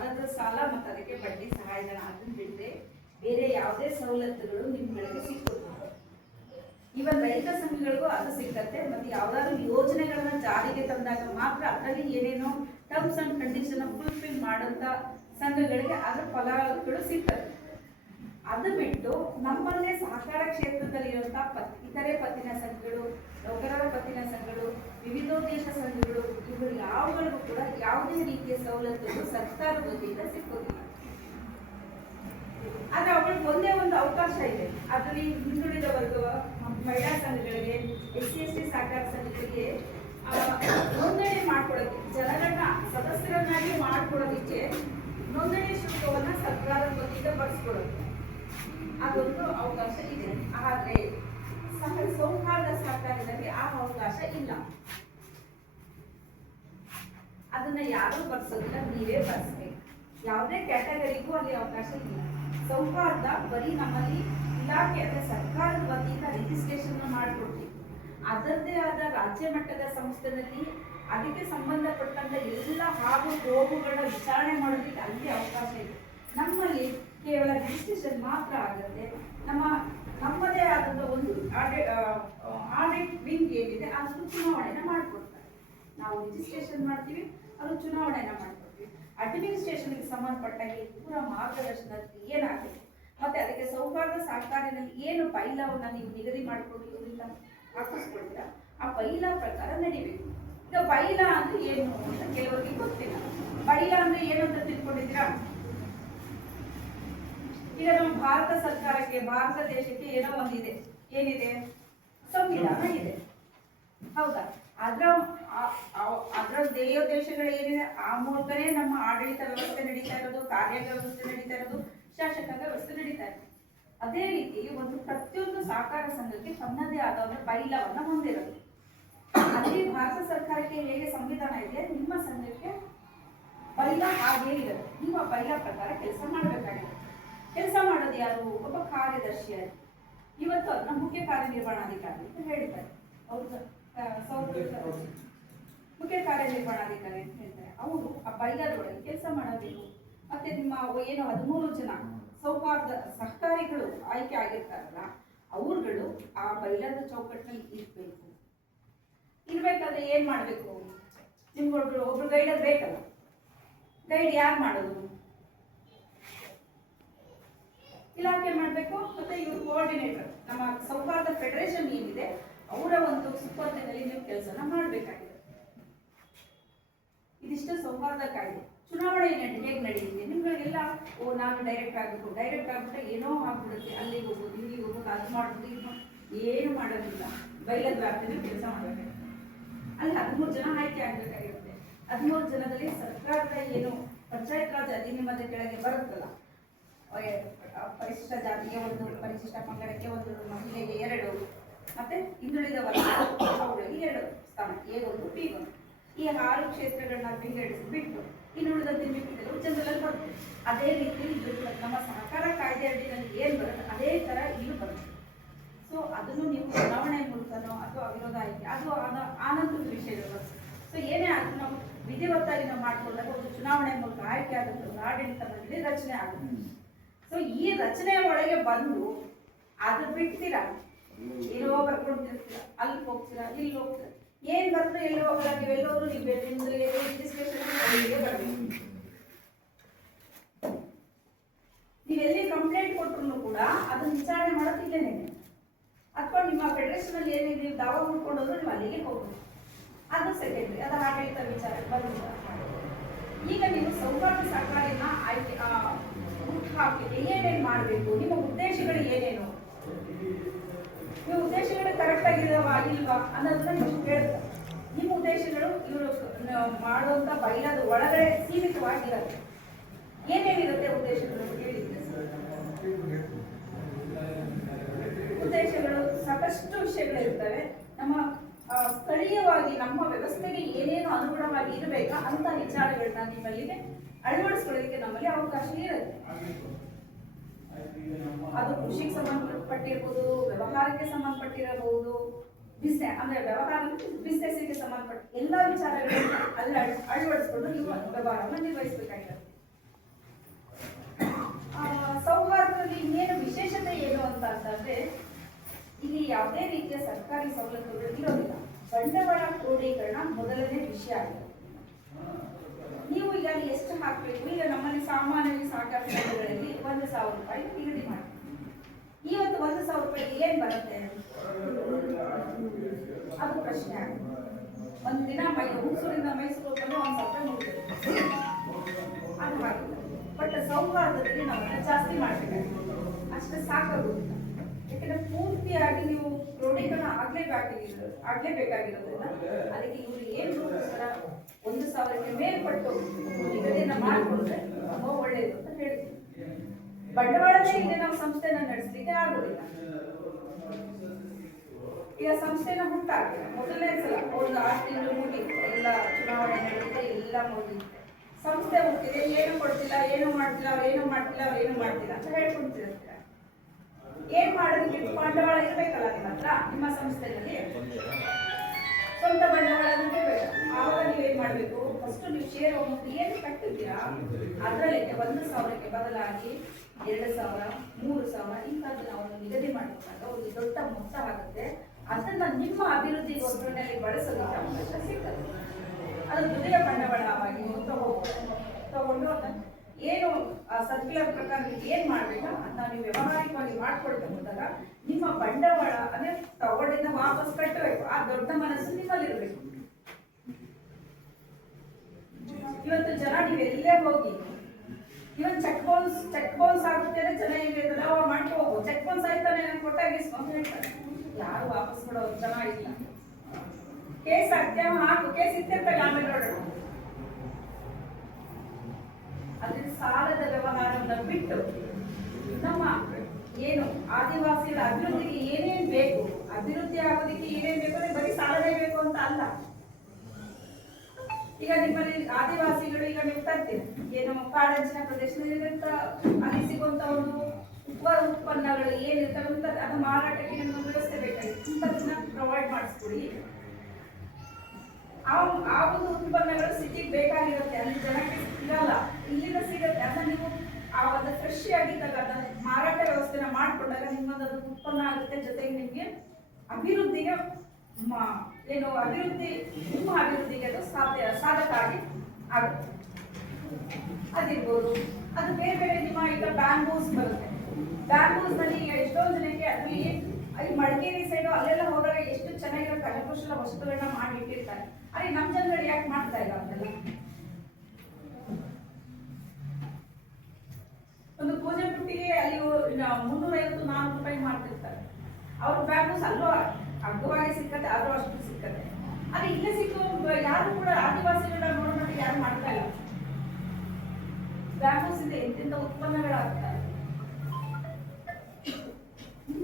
ಸಾಲದ ಸಾಲ ಮತ್ತು ಅದಕ್ಕೆ ಬಡ್ಡಿ ಸಹಾಯಧನ ಅದನ್ನು ಬಿಟ್ಟರೆ ಬೇರೆ ಯಾವುದೇ ಸವಲತ್ತುಗಳು ನಿಮ್ಗಳಿಗೆ ಸಿಗ್ತದೆ. ಇವನ್ ರೈತ ಸಂಘಗಳಿಗೂ ಅದು ಸಿಗ್ತದೆ. ಮತ್ತು ಯಾವ್ದಾದ್ರು ಯೋಜನೆಗಳನ್ನ ಜಾರಿಗೆ ತಂದಾಗ ಮಾತ್ರ ಅದರಲ್ಲಿ ಏನೇನೋ ಟರ್ಮ್ಸ್ ಅಂಡ್ ಕಂಡೀಷನ್ ಫುಲ್ಫಿಲ್ ಮಾಡೋಂಥ ಸಂಘಗಳಿಗೆ ಅದರ ಫಲಗಳು ಸಿಗ್ತದೆ. ಅದು ಬಿಟ್ಟು ನಮ್ಮಲ್ಲೇ ಸಹಕಾರ ಕ್ಷೇತ್ರದಲ್ಲಿರುವಂತಹ ಇತರೆ ಪತ್ತಿನ ಸಂಘಗಳು, ನೌಕರರ ಪತ್ತಿನ ಸಂಘಗಳು, ವಿವಿಧೋದ್ದೇಶ ಸಂಘಗಳು, ಇವುಗಳು ಯಾವುಗಳಿಗೂ ಕೂಡ ಯಾವುದೇ ರೀತಿಯ ಸವಲತ್ತುಗಳು ಸರ್ಕಾರದ ವತಿಯಿಂದ ಸಿಗೋದಿಲ್ಲ. ಆದ್ರೆ ಅವುಗಳಿಗೆ ಒಂದೇ ಒಂದು ಅವಕಾಶ ಇದೆ. ಅದರಲ್ಲಿ ಹಿಂದುಳಿದ ವರ್ಗ ಮಹಿಳಾ ಸಂಘಗಳಿಗೆ, SC/ST ಸಹಕಾರ ಸಂಘಗಳಿಗೆ ನೋಂದಣಿ ಮಾಡ್ಕೊಳ್ಳೋದಕ್ಕೆ, ಜನರನ್ನ ಸದಸ್ಯರನ್ನಾಗಿ ಮಾಡ್ಕೊಳ್ಳೋದಕ್ಕೆ ನೋಂದಣಿ ಶುಲ್ಕವನ್ನ ಸರ್ಕಾರದ ವತಿಯಿಂದ ಬಳಸ್ಕೊಳ್ಳೋದು ಅದೊಂದು ಅವಕಾಶ ಇದೆ. ಆದ್ರೆ ಸೌಹಾರ್ದ ಸಹಕಾರದಲ್ಲಿ ಆ ಅವಕಾಶ ಇಲ್ಲ. ಅದನ್ನ ಯಾರು ಬರ್ಸೋದಿಲ್ಲ, ನೀವೇ ಬರ್ಸ್ಬೇಕು. ಯಾವುದೇ ಕ್ಯಾಟಗರಿಗೂ ಅಲ್ಲಿ ಅವಕಾಶ ಇಲ್ಲ. ಸೌಹಾರ್ದ ಬರೀ ನಮ್ಮಲ್ಲಿ ಇಲಾಖೆ ಅಂದ್ರೆ ಸರ್ಕಾರದ ವತಿಯಿಂದ ರಿಜಿಸ್ಟ್ರೇಷನ್ ಮಾಡಿಕೊಡ್ತೀವಿ. ಅದರದ್ದೇ ಆದ ರಾಜ್ಯ ಮಟ್ಟದ ಸಂಸ್ಥೆಯಲ್ಲಿ ಅದಕ್ಕೆ ಸಂಬಂಧಪಟ್ಟಂತ ಎಲ್ಲ ಹಾಗು ಹೋಗುಗಳ ವಿಚಾರಣೆ ಮಾಡೋದಕ್ಕೆ ಅಲ್ಲಿ ಅವಕಾಶ ಇದೆ. ನಮ್ಮಲ್ಲಿ ಕೇವಲ ರಿಜಿಸ್ಟ್ರೇಷನ್ ಮಾತ್ರ ಆಗುತ್ತೆ. ನಮ್ಮದೇ ಆದಂಥ ಒಂದು ಆಡಿಟ್ ವಿಂಗ್ ಏನಿದೆ ಅದು ಚುನಾವಣೆನ ಮಾಡಿಕೊಡ್ತಾರೆ. ನಾವು ರಿಜಿಸ್ಟ್ರೇಷನ್ ಮಾಡ್ತೀವಿ, ಅದು ಚುನಾವಣೆನ ಮಾಡ್ಕೊಡ್ತೀವಿ. ಅಡ್ಮಿನಿಸ್ಟ್ರೇಷನ್ಗೆ ಸಂಬಂಧಪಟ್ಟಾಗಿ ಪೂರ ಮಾರ್ಗದರ್ಶನ ಏನಾಗುತ್ತೆ, ಮತ್ತೆ ಅದಕ್ಕೆ ಸೌಹಾರ್ದ ಸಹಕಾರಿನಲ್ಲಿ ಏನು ಬೈಲಾವನ್ನ ನೀವು ನಿಗದಿ ಮಾಡಿಕೊಂಡು ಇವರಿಂದ ಹಾಕಿಸ್ಕೊಳ್ತೀರಾ, ಆ ಬೈಲಾ ಪ್ರಕಾರ ನಡಿಬೇಕು. ಈಗ ಬೈಲಾ ಅಂದ್ರೆ ಏನು ಅಂತ ಕೆಲವರಿಗೆ ಗೊತ್ತಿಲ್ಲ. ಬೈಲಾ ಅಂದ್ರೆ ಏನು ಅಂತ ತಿಳ್ಕೊಂಡಿದ್ದೀರಾ? ಈಗ ನಮ್ಮ ಭಾರತ ಸರ್ಕಾರಕ್ಕೆ, ಭಾರತ ದೇಶಕ್ಕೆ ಏನೋ ಒಂದಿದೆ. ಏನಿದೆ? ಸಂವಿಧಾನ ಇದೆ, ಹೌದಾ? ಅದರ ದೇಶಗಳು ಏನಿದೆ ಆ ಮೂಲಕನೇ ನಮ್ಮ ಆಡಳಿತ ವ್ಯವಸ್ಥೆ ನಡೀತಾ ಇರೋದು, ಕಾರ್ಯ ವ್ಯವಸ್ಥೆ ನಡೀತಾ ಇರೋದು, ಶಾಸಕಾಂಗ ವ್ಯವಸ್ಥೆ ನಡೀತಾ ಇರೋದು. ಅದೇ ರೀತಿ ಒಂದು ಪ್ರತಿಯೊಂದು ಸಹಕಾರ ಸಂಘಕ್ಕೆ ತನ್ನದೇ ಆದ ಒಂದು ಬೈಲಾವನ್ನ ಹೊಂದಿರೋದು. ಅಲ್ಲಿ ಭಾರತ ಸರ್ಕಾರಕ್ಕೆ ಹೇಗೆ ಸಂವಿಧಾನ ಇದೆ, ನಿಮ್ಮ ಸಂಘಕ್ಕೆ ಬೈಲಾ ಹಾಗೇ ಇರೋದು. ನೀವು ಆ ಬೈಲಾ ಪ್ರಕಾರ ಕೆಲಸ ಮಾಡಬೇಕಾಗಿದೆ. ಕೆಲಸ ಮಾಡೋದು ಯಾರು? ಒಬ್ಬ ಕಾರ್ಯದರ್ಶಿಯಾಗಿ. ಇವತ್ತು ಅದನ್ನ ಮುಖ್ಯ ಕಾರ್ಯನಿರ್ವಹಣಾಧಿಕಾರಿ ಅಂತ ಹೇಳ್ತಾರೆ. ಮುಖ್ಯ ಕಾರ್ಯನಿರ್ವಹಣಾಧಿಕಾರಿ ಅಂತ ಹೇಳ್ತಾರೆ. ಅವರು ಆ ಬೈಲಾದೊಳಗೆ ಕೆಲಸ ಮಾಡಬೇಕು. ಮತ್ತೆ ನಿಮ್ಮ ಏನು 13 ಜನ ಸೌಹಾರ್ದ ಸಹಕಾರಿಗಳು ಆಯ್ಕೆ ಆಗಿರ್ತಾರಲ್ಲ, ಅವ್ರುಗಳು ಆ ಬೈಲಾದ ಚೌಕಟ್ಟಿನಲ್ಲಿ ಇರ್ಬೇಕು. ಇರ್ಬೇಕಾದ್ರೆ ಏನ್ ಮಾಡ್ಬೇಕು? ಒಬ್ರು ಗೈಡರ್ ಬೇಕಲ್ಲ. ಗೈಡ್ ಯಾರು ಮಾಡೋದು? ಇಲಾಖೆ ಮಾಡಬೇಕು. ಮತ್ತೆ ಇವರು ಕೋಆರ್ಡಿನೇಟರ್, ನಮ್ಮ ಸೌಹಾರ್ದ ಫೆಡರೇಷನ್ ಏನಿದೆ ಅವರ ಒಂದು ಸುಪರ್ದಿನಲ್ಲಿ ನೀವು ಕೆಲಸನ ಮಾಡಬೇಕಾಗಿದೆ. ಇದಿಷ್ಟು ಸೌಹಾರ್ದ ಕಾಯ್ದೆ. ಚುನಾವಣೆ ಹೇಗೆ ನಡೆಯುತ್ತೆ? ನಿಮ್ಗಳಿಗೆಲ್ಲ ನಾನು ಡೈರೆಕ್ಟ್ ಆಗಬೇಕು, ಡೈರೆಕ್ಟ್ ಆಗ್ಬಿಟ್ರೆ ಏನೋ ಆಗ್ಬಿಡುತ್ತೆ. ಅಲ್ಲಿಗೆ ಹೋಗೋದು, ಇಲ್ಲಿಗೆ ಹೋಗೋದು, ಅದು ಮಾಡೋದು, ಇದು ಏನು ಮಾಡೋದಿಲ್ಲ. ಬೈಲದ ವ್ಯಾಪ್ತಿಯಲ್ಲಿ ಕೆಲಸ ಮಾಡಬೇಕಾಗುತ್ತೆ. ಅಲ್ಲಿ 13 ಜನ ಆಯ್ಕೆ ಆಗಬೇಕಾಗಿರುತ್ತೆ. 13 ಜನದಲ್ಲಿ ಸರ್ಕಾರದ ಏನು ಪಂಚಾಯತ್ ರಾಜ್ ಅಧಿನಿಯಮದ ಕೆಳಗೆ ಬರುತ್ತಲ್ಲ, ಪರಿಶಿಷ್ಟ ಜಾತಿಗೆ 1, ಪರಿಶಿಷ್ಟ ಪಂಗಡಕ್ಕೆ 1, ಮಹಿಳೆಗೆ 2, ಮತ್ತೆ ಹಿಂದುಳಿದ ವರ್ಗ ಅವುಗಳಿಗೆ 2 ಸ್ಥಾನ, A1, B1. ಈ 6 ಕ್ಷೇತ್ರಗಳನ್ನ ವಿಂಗಡಿಸಿ ಬಿಟ್ಟು ಇನ್ನುಳಿದಂತೆ ಮಿಕ್ಕಿದೆಲ್ಲೂ ಜನರಲ್ಲಿ ಬರುತ್ತೆ. ಅದೇ ರೀತಿ ನಮ್ಮ ಸಹಕಾರ ಕಾಯ್ದೆ ಅಡಿಯಲ್ಲಿ ಏನು ಬರುತ್ತೆ ಅದೇ ತರ ಇಲ್ಲೂ ಬರುತ್ತೆ. ಸೊ ಅದನ್ನು ನೀವು ಚುನಾವಣೆ ಮೂಲಕನೋ ಅಥವಾ ಅವಿರೋಧ ಆಯ್ಕೆ ಅದು ಆನಂತರ ವಿಷಯಗಳು. ಸೊ ಏನೇ ಆದ್ರೂ ನಾವು ವಿಧಿವತ್ತಾಗಿ ನಾವು ಮಾಡ್ಕೊಂಡಾಗ ಒಂದು ಚುನಾವಣೆ ಮೂಲಕ ಆಯ್ಕೆ ಆಗುತ್ತೆ, ಒಂದು ಆಡಳಿತ ಮಂಡಳಿ ರಚನೆ ಆಗುತ್ತೆ. ಸೊ ಈ ರಚನೆ ಒಳಗೆ ಬಂದು ಅದು ಬಿಡ್ತೀರಾ, ಏನೋ ಬರ್ಕೊಳ್ತಿರ್ತೀರ, ಅಲ್ಲಿ ಹೋಗ್ತೀರಾ, ಇಲ್ಲಿ ಹೋಗ್ತೀರಾ, ಏನ್ ಬರ್ತದೆ ಎಲ್ಲಿ ಹೋಗಲ್ಲ. ನೀವೆಲ್ಲರೂ ನೀವೆಲ್ಲಿ ಕಂಪ್ಲೇಂಟ್ ಕೊಟ್ಟರು ಕೂಡ ಅದನ್ನ ವಿಚಾರಣೆ ಮಾಡೋದಿಲ್ಲೇನೆ. ಅಥವಾ ನಿಮ್ಮ ಫೆಡರೇಷನ್ ಅಲ್ಲಿ ಏನಿದೆ ನೀವು ದಾವ ಹುಡ್ಕೊಂಡು ಹೋದ್ರೆ ನೀವು ಅಲ್ಲಿಗೆ ಹೋಗ್ಬೋದು. ಅದು ಸೆಕೆಂಡ್ರಿ, ಅದು ಆಡಳಿತ ವಿಚಾರ ಬಂದಿಲ್ಲ. ಈಗ ನೀವು ಸೌಹಾರ್ದ ಸಹಕಾರಿನ ಆಯ್ಕೆ ಹಾಕಿ ಏನೇನು ಮಾಡಬೇಕು, ನಿಮ್ಮ ಉದ್ದೇಶಗಳು ಏನೇನು, ನಿಮ್ಮ ಉದ್ದೇಶಗಳು ಕರೆಕ್ಟ್ ಆಗಿದಾವ ಇಲ್ವಾ ಅನ್ನೋದನ್ನ ನೀವು ಕೇಳ್ತಾರೆ. ನಿಮ್ಮ ಉದ್ದೇಶಗಳು ಇವರು ಮಾಡುವಂತ ಬೈಲಾದ ಒಳಗಡೆ ಸೀಮಿತವಾಗಿರುತ್ತೆ. ಏನೇನಿರುತ್ತೆ ಉದ್ದೇಶಗಳು ಹೇಳಿದ್ರೆ ಉದ್ದೇಶಗಳು ಸಾಕಷ್ಟು ವಿಷಯಗಳಿರ್ತವೆ. ನಮ್ಮ ಸ್ಥಳೀಯವಾಗಿ ನಮ್ಮ ವ್ಯವಸ್ಥೆಗೆ ಏನೇನು ಅನುಗುಣವಾಗಿ ಇರಬೇಕಾ ಅಂತ ವಿಚಾರಗಳನ್ನ ನಿಮ್ಮಲ್ಲಿಗೆ ಅಳವಡಿಸ್ಕೊಳ್ಳೋದಕ್ಕೆ ನಮ್ಮಲ್ಲಿ ಅವಕಾಶ ಇರುತ್ತೆ. ಅದು ಕೃಷಿಗೆ ಸಂಬಂಧಪಟ್ಟಿರ್ಬೋದು, ವ್ಯವಹಾರಕ್ಕೆ ಸಂಬಂಧಪಟ್ಟಿರಬಹುದು, ಬಿಸ್ನೆಸ್ ಅಂದ್ರೆ ವ್ಯವಹಾರ ಬಿಸ್ನೆಸ್ಗೆ ಸಂಬಂಧಪಟ್ಟ ಎಲ್ಲ ವಿಚಾರಗಳನ್ನು ಅಲ್ಲಿ ಅಳವಡಿಸ್ಕೊಂಡು ನೀವು ವ್ಯವಹಾರವನ್ನು ನಿರ್ವಹಿಸಬೇಕಾಗಿರುತ್ತೆ. ಯಾವುದೇ ರೀತಿಯ ಸರ್ಕಾರಿ ಸವಲತ್ತುಗಳು ಇರೋದಿಲ್ಲ. ಬಂಡವಾಳ ಕ್ರೋಢೀಕರಣ ಮೊದಲನೇ ವಿಷಯ ಆಗಿದೆ. ನೀವು ಈಗ ಎಷ್ಟು ಹಾಕಬೇಕು? ಈಗ ನಮ್ಮಲ್ಲಿ ಸಾಮಾನ್ಯವಾಗಿ ಸಹಕಾರ ಸಂಘಗಳಲ್ಲಿ 1,000 ರೂಪಾಯಿ ನಿಗದಿ ಮಾಡಿ, ಇವತ್ತು 1,000 ರೂಪಾಯಿ ಏನ್ ಬರುತ್ತೆ ಅದು ಪ್ರಶ್ನೆ ಆಗುತ್ತೆ. ಒಂದು ದಿನ ಹುಣಸೂರಿಂದ ಮೈಸೂರು ಬಂದು 1,000 ರೂಪಾಯಿ ಮುಗಿದಿದೆ, ಅದು ಆಗಿಲ್ಲ. ಬಟ್ ಸೌಹಾರ್ದದಲ್ಲಿ ನಾವು ಜಾಸ್ತಿ ಮಾಡಬೇಕಾಗಿದೆ, ಅಷ್ಟೇ ಸಾಕಾಗುದಿಲ್ಲ. ಯಾಕಂದ್ರೆ ಪೂರ್ತಿಯಾಗಿ ನೀವು ಕ್ರೋಢೀಕರಣ ಆಗ್ಲೇಬೇಕಾಗಿರೋದ್ರಿಂದ ಅದಕ್ಕೆ ಇವರು ಏನು ರೂಪಿಸ್ತಾರ 1,000ಕ್ಕೆ ಮೇಲ್ಪಟ್ಟು ನಿಗದಿಯನ್ನ ಮಾಡಿಕೊಂಡ್ರೆ ತುಂಬಾ ಒಳ್ಳೇದು ಅಂತ ಹೇಳ್ತೀವಿ. ಬಂಡವಾಳನೇ ಇದೆ, ನಾವು ಸಂಸ್ಥೆನ ನಡೆಸಲಿಕ್ಕೆ ಆಗೋದಿಲ್ಲ. ಈಗ ಸಂಸ್ಥೆನ ಹುಟ್ಟಾಕಿಲ್ಲ, ಮೊದಲನೇ ಸಲ ಒಂದು 6 ತಿಂಗಳು ಮುಗಿತು, ಎಲ್ಲ ಚುನಾವಣೆ ನಡೆದಿದೆ, ಎಲ್ಲ ಮುಗಿತು. ಸಂಸ್ಥೆ ಹುಟ್ಟಿದೆ, ಏನು ಕೊಡ್ತಿಲ್ಲ, ಏನು ಮಾಡ್ತಿಲ್ಲ, ಅವ್ರೇನು ಮಾಡ್ತಿಲ್ಲ ಅಂತ ಹೇಳ್ಕೊಂತಿರ್ತೀರ. ಏನ್ ಮಾಡೋದಕ್ಕೆ ಬಂಡವಾಳ ಇರ್ಬೇಕಲ್ಲ ನಿಮ್ಮ ಹತ್ರ, ನಿಮ್ಮ ಸಂಸ್ಥೆಯಲ್ಲಿ ಸ್ವಂತ ಬಂಡವಾಳ ಇರಬೇಕು. ಆವಾಗ ನೀವೇನ್ ಮಾಡ್ಬೇಕು, ಫಸ್ಟ್ ನೀವು ಶೇರ್ ಅಮೌಂಟ್ ಏನು ಕಟ್ಟಿದ್ದೀರಾ ಅದರಲ್ಲಿ 1,000ಕ್ಕೆ ಬದಲಾಗಿ 2,000, 3,000 ಇಂಥದ್ದು ನಾವು ನಿಗದಿ ಮಾಡಬೇಕಾಗ ಒಂದು ದೊಡ್ಡ ಮೊತ್ತ ಆಗುತ್ತೆ. ಅದನ್ನ ನಿಮ್ಮ ಅಭಿವೃದ್ಧಿ ಯೋಜನೆಯಲ್ಲಿ ಬಳಸೋದಕ್ಕೆ ಅವಕಾಶ ಸಿಗ್ತದೆ. ಅದು ದುಡಿಯ ಬಂಡವಾಳವಾಗಿ ತಗೊಂಡು ಅದನ್ನ ಏನು ಸರ್ಕ್ಯುಲರ್ ಪ್ರಕಾರ ನೀವು ಏನ್ ಮಾಡ್ಬೇಕು ಅಂತ ನೀವು ವ್ಯವಹಾರಿಕವಾಗಿ ಮಾಡ್ಕೊಳ್ಬೇಕು ಅಂದಾಗ ನಿಮ್ಮ ಬಂಡವಾಳ ಅಂದ್ರೆ ತಗೊಂಡಿಂದ ವಾಪಸ್ ಕಟ್ಟಬೇಕು, ಆ ದೊಡ್ಡ ಮನಸ್ಸು ನಿಮ್ಮಲ್ಲಿರ್ಬೇಕು. ಇವತ್ತು ಜನ ನೀವೆಲ್ಲೇ ಹೋಗಿ ಇವನ್ ಚೆಕ್ ಬೌನ್ಸ್ ಆಗುತ್ತೆ, ಜನ ಈಗ ಮಾಡ್ಕೋಬಹುದು, ಚೆಕ್ ಬೌನ್ಸ್ ಆಯ್ತಾನೆ ಕೊಟ್ಟಾಗಿಸ್ ಅಂತ ಹೇಳ್ತಾರೆ. ಯಾರು ವಾಪಸ್ ಕೊಡೋ ಜನ ಇಲ್ಲ. ಕೇಸ್ ಆಗ್ತೇವ ಹಾಕು, ಕೇಸ್ ಇತ್ತಿರ್ಬೇಕು, ಆಮೇಲೆ ನೋಡೋಣ. ಅದ್ರ ಸಾಲದ ವ್ಯವಹಾರವನ್ನ ಬಿಟ್ಟು ನಮ್ಮ ಏನು ಆದಿವಾಸಿಗಳ ಅಭಿವೃದ್ಧಿಗೆ ಏನೇನ್ ಬೇಕು, ಅಭಿವೃದ್ಧಿ ಆಗೋದಕ್ಕೆ ಏನೇನ್ ಬೇಕು ಅಂದ್ರೆ ಬರೀ ಸಾಲನೇ ಬೇಕು ಅಂತ ಅಲ್ಲ. ಈಗ ನಿಮ್ಮಲ್ಲಿ ಆದಿವಾಸಿಗಳು ಈಗ ನೀವು ತರ್ತೀರಿ, ಏನು ಕಾಡಂಚಿನ ಪ್ರದೇಶದಲ್ಲಿ ಅಲ್ಲಿ ಸಿಗುವಂತ ಒಂದು ಉತ್ಪನ್ನಗಳು ಏನಿರ್ತವೆ ಅದು ಮಾರಾಟಕ್ಕೆ ನಿಮ್ಗೆ ವ್ಯವಸ್ಥೆ ಬೇಕಾಗಿತ್ತು, ಅದನ್ನ ಪ್ರೊವೈಡ್ ಮಾಡಿಸ್ಕೊಡಿ. ಆ ಒಂದು ಉತ್ಪನ್ನಗಳು ಸಿಟಿಗೆ ಬೇಕಾಗಿರುತ್ತೆ, ಅಲ್ಲಿ ಜನಕ್ಕೆ ಸಿಗಲ್ಲ, ಇಲ್ಲಿಂದ ಸಿಗುತ್ತೆ. ಅದನ್ನ ನೀವು ಆ ಒಂದು ಫ್ರೆಶ್ ಆಗಿದ್ದಾಗ ಅದನ್ನ ಮಾರಾಟ ವ್ಯವಸ್ಥೆನ ಮಾಡ್ಕೊಂಡಾಗ ನಿಮ್ಮದು ಉತ್ಪನ್ನ ಆಗುತ್ತೆ. ಜೊತೆಗೆ ನಿಮ್ಗೆ ಅಭಿವೃದ್ಧಿಗೆ ಏನು ಅಭಿವೃದ್ಧಿ, ನಿಮ್ಮ ಅಭಿವೃದ್ಧಿಗೆ ಅದು ಸಾಧಕ ಆಗುತ್ತೆ. ಅದಿರ್ಬೋದು, ಅದು ಬೇರೆ ಬೇರೆ ನಿಮ್ಮ ಈಗ ಬ್ಯಾಂಬೂಸ್ ಬರುತ್ತೆ. ಬ್ಯಾಂಬೂಸ್ ನಲ್ಲಿ ಈಗ ಎಷ್ಟೊಂದು ಜನಕ್ಕೆ ಅದರಲ್ಲಿ ಈ ಮಡಿಕೇರಿ ಸೈಡು ಅಲ್ಲೆಲ್ಲ ಹೋದಾಗ ಎಷ್ಟು ಚೆನ್ನಾಗಿರೋ ಕರಕುಶಲ ವಸ್ತುಗಳನ್ನ ಮಾಡಿ ಇಟ್ಟಿರ್ತಾರೆ. ಅರೆ ನಮ್ಮ ಜನಗಳು ಯಾಕೆ ಮಾಡ್ತಾ ಇಲ್ಲ ಅದೆಲ್ಲ? ಒಂದು ಪೂಜೆ ಪುಟ್ಟಿಗೆ ಅಲ್ಲಿ 350-400 ರೂಪಾಯಿ ಮಾಡ್ತಿರ್ತಾರೆ. ಅವ್ರ ಬ್ಯಾಂಬೂಸ್ ಅಲ್ಲೂ ಅಗ್ಗವಾಗಿ ಸಿಕ್ಕತ್ತೆ, ಆದ್ರೂ ಅಷ್ಟು ಸಿಕ್ಕತ್ತೆ. ಅದೇ ಇಲ್ಲೇ ಸಿಕ್ಕೋ ಯಾರು ಕೂಡ ಆದಿವಾಸಿಗಳನ್ನ ನೋಡೋಣ ಯಾರು ಮಾಡ್ತಾ ಇಲ್ಲ. ಬ್ಯಾಂಬೂಸ್ ಇದೆ ಎಂತೆಂಥ ಉತ್ಪನ್ನಗಳಾಗ್ತವೆ.